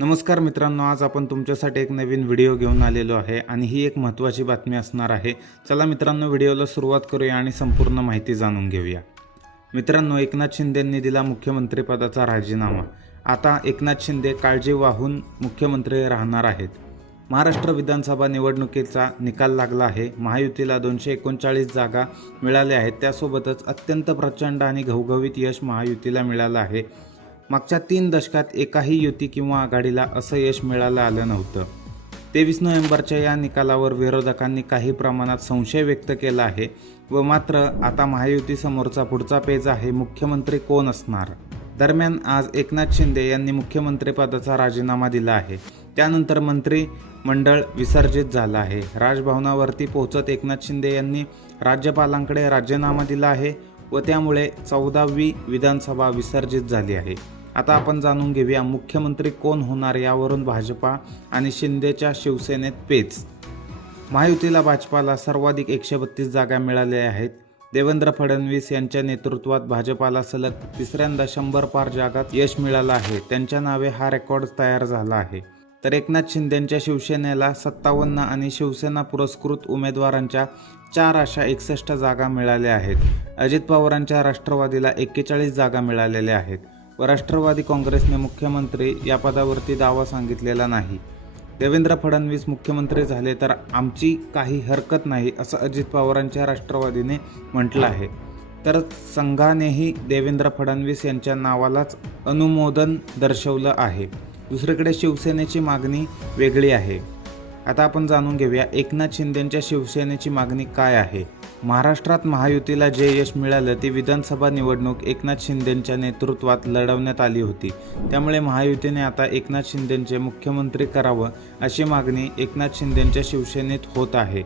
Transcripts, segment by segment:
नमस्कार मित्रांनो आज आपण तुमच्यासाठी एक नवीन व्हिडिओ घेऊन आलेलो आहे आणि ही एक महत्त्वाची बातमी असणार आहे. चला मित्रांनो व्हिडिओला सुरुवात करूया आणि संपूर्ण माहिती जाणून घेऊया. मित्रांनो एकनाथ शिंदेंनी दिला मुख्यमंत्रीपदाचा राजीनामा. आता एकनाथ शिंदे काळजी वाहून मुख्यमंत्री राहणार आहेत. महाराष्ट्र विधानसभा निवडणुकीचा निकाल लागला आहे. महायुतीला दोनशे एकोणचाळीस जागा मिळाल्या आहेत. त्यासोबतच अत्यंत प्रचंड आणि घवघवीत यश महायुतीला मिळालं आहे. मागच्या तीन दशकात एकाही युती किंवा आघाडीला असं यश मिळालं आलं नव्हतं. तेवीस नोव्हेंबरच्या या निकालावर विरोधकांनी काही प्रमाणात संशय व्यक्त केला आहे व मात्र आता महायुतीसमोरचा पुढचा पेज आहे मुख्यमंत्री कोण असणार? दरम्यान आज एकनाथ शिंदे यांनी मुख्यमंत्रीपदाचा राजीनामा दिला आहे. त्यानंतर मंत्री मंडळ विसर्जित झालं आहे. राजभवनावरती पोहोचत एकनाथ शिंदे यांनी राज्यपालांकडे राजीनामा दिला आहे व त्यामुळे चौदावी विधानसभा विसर्जित झाली आहे. आता आपण जाणून घेऊया मुख्यमंत्री कोण होणार यावरून भाजपा आणि शिंदेच्या शिवसेनेत पेच. महायुतीला भाजपाला सर्वाधिक एकशे बत्तीस जागा मिळाल्या आहेत. देवेंद्र फडणवीस यांच्या नेतृत्वात भाजपाला सलग तिसऱ्यांदा शंभर पार जागात यश मिळालं आहे. त्यांच्या नावे हा रेकॉर्ड तयार झाला आहे. तर एकनाथ शिंदेंच्या शिवसेनेला सत्तावन्न आणि शिवसेना पुरस्कृत उमेदवारांच्या चार अशा एकसष्ट जागा मिळाल्या आहेत. अजित पवारांच्या राष्ट्रवादीला एक्केचाळीस जागा मिळालेल्या आहेत. व राष्ट्रवादी काँग्रेसने मुख्यमंत्री या पदावरती दावा सांगितलेला नाही. देवेंद्र फडणवीस मुख्यमंत्री झाले तर आमची काही हरकत नाही असं अजित पवारांच्या राष्ट्रवादीने म्हटलं आहे. तर संघानेही देवेंद्र फडणवीस यांच्या नावालाच अनुमोदन दर्शवलं आहे. दुसरीकडे शिवसेनेची मागणी वेगळी आहे. आता आपण जाणून घेऊया एकनाथ शिंदेंच्या शिवसेनेची मागणी काय आहे. महाराष्ट्रात महायुतीला जे यश मिळालं ती विधानसभा निवडणूक एकनाथ शिंदेंच्या नेतृत्वात लढवण्यात आली होती. त्यामुळे महायुतीने आता एकनाथ शिंदेंचे मुख्यमंत्री करावं अशी मागणी एकनाथ शिंदेंच्या शिवसेनेत होत आहे.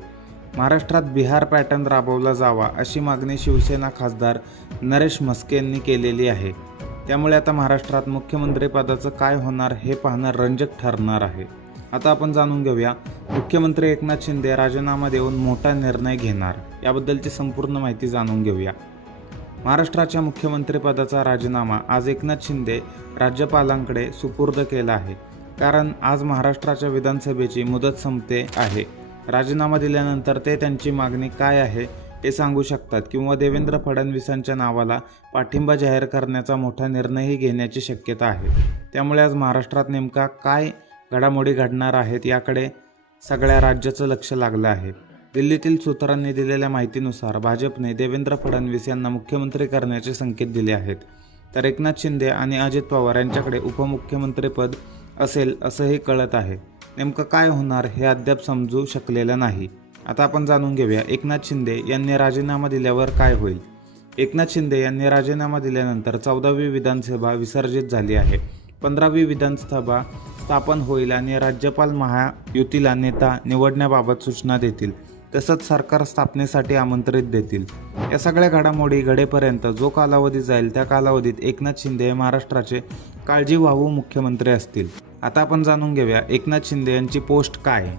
महाराष्ट्रात बिहार पॅटर्न राबवला जावा अशी मागणी शिवसेना खासदार नरेश म्हस्के यांनी केलेली आहे. त्यामुळे आता महाराष्ट्रात मुख्यमंत्रीपदाचं काय होणार हे पाहणं रंजक ठरणार आहे. आता आपण जाणून घेऊया. मुख्यमंत्री एकनाथ शिंदे राजीनामा देऊन मोठा निर्णय घेणार. याबद्दलची संपूर्ण माहिती जाणून घेऊया. महाराष्ट्राच्या मुख्यमंत्रीपदाचा राजीनामा आज एकनाथ शिंदे राज्यपालांकडे सुपूर्द केला आहे. कारण आज महाराष्ट्राच्या विधानसभेची मुदत संपते आहे. राजीनामा दिल्यानंतर ते त्यांची मागणी काय आहे हे सांगू शकतात किंवा देवेंद्र फडणवीसांच्या नावाला पाठिंबा जाहीर करण्याचा मोठा निर्णयही घेण्याची शक्यता आहे. त्यामुळे आज महाराष्ट्रात नेमका काय घडामोडी घडणार आहेत याकडे सगळ्या राज्याचं लक्ष लागलं आहे. दिल्लीतील सूत्रांनी दिलेल्या माहितीनुसार भाजपने देवेंद्र फडणवीस यांना मुख्यमंत्री करण्याचे संकेत दिले आहेत. तर एकनाथ शिंदे आणि अजित पवार यांच्याकडे उपमुख्यमंत्रीपद असेल असंही कळत आहे. नेमकं काय होणार हे अद्याप समजू शकलेलं नाही. आता आपण जाणून घेऊया एकनाथ शिंदे यांनी राजीनामा दिल्यावर काय होईल. एकनाथ शिंदे यांनी राजीनामा दिल्यानंतर चौदावी विधानसभा विसर्जित झाली आहे. पंधरावी विधानसभा स्थापन होईल आणि राज्यपाल महायुतीला नेता निवडण्याबाबत सूचना देतील. तसंच सरकार स्थापनेसाठी आमंत्रित देतील. या सगळ्या घडामोडी घडेपर्यंत जो कालावधी जाईल त्या कालावधीत एकनाथ शिंदे हे महाराष्ट्राचे काळजी वाहू मुख्यमंत्री असतील. आता आपण जाणून घेऊया एकनाथ शिंदे यांची पोस्ट काय? आहे?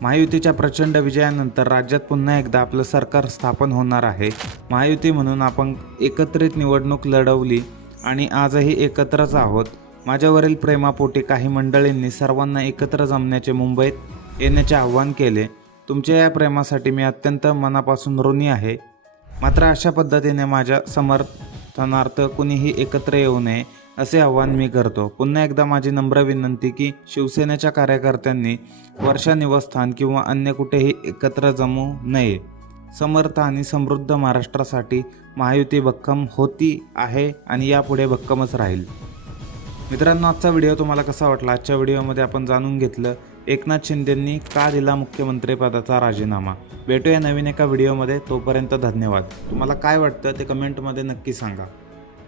महायुतीच्या प्रचंड विजयानंतर राज्यात पुन्हा एकदा आपलं सरकार स्थापन होणार आहे. महायुती म्हणून आपण एकत्रित निवडणूक लढवली आणि आजही एकत्रच आहोत. माझ्यावरील प्रेमापोटी काही मंडळींनी सर्वांना एकत्र जमण्याचे मुंबईत येण्याचे आव्हान केले. तुमच्या या प्रेमासाठी मी अत्यंत मनापासून ऋणी आहे. मात्र अशा पद्धतीने माझ्या समर्थनार्थ कुणीही एकत्र येऊ नये असे आवाहन मी करतो. पुन्हा एकदा माझी नम्र विनंती की शिवसेनेच्या कार्यकर्त्यांनी वर्षा निवासस्थान किंवा अन्य कुठेही एकत्र जमू नये. समर्थ आणि समृद्ध महाराष्ट्रासाठी महायुती भक्कम होती आहे आणि यापुढे भक्कमच राहील. मित्रांनो आजचा व्हिडिओ तुम्हाला कसा वाटला? आजच्या व्हिडिओमध्ये आपण जाणून घेतलं एकनाथ शिंदेंनी का दिला मुख्यमंत्रीपदाचा राजीनामा? भेटूया नवीन एका व्हिडिओमध्ये. तोपर्यंत धन्यवाद. तुम्हाला काय वाटतं ते कमेंटमध्ये नक्की सांगा.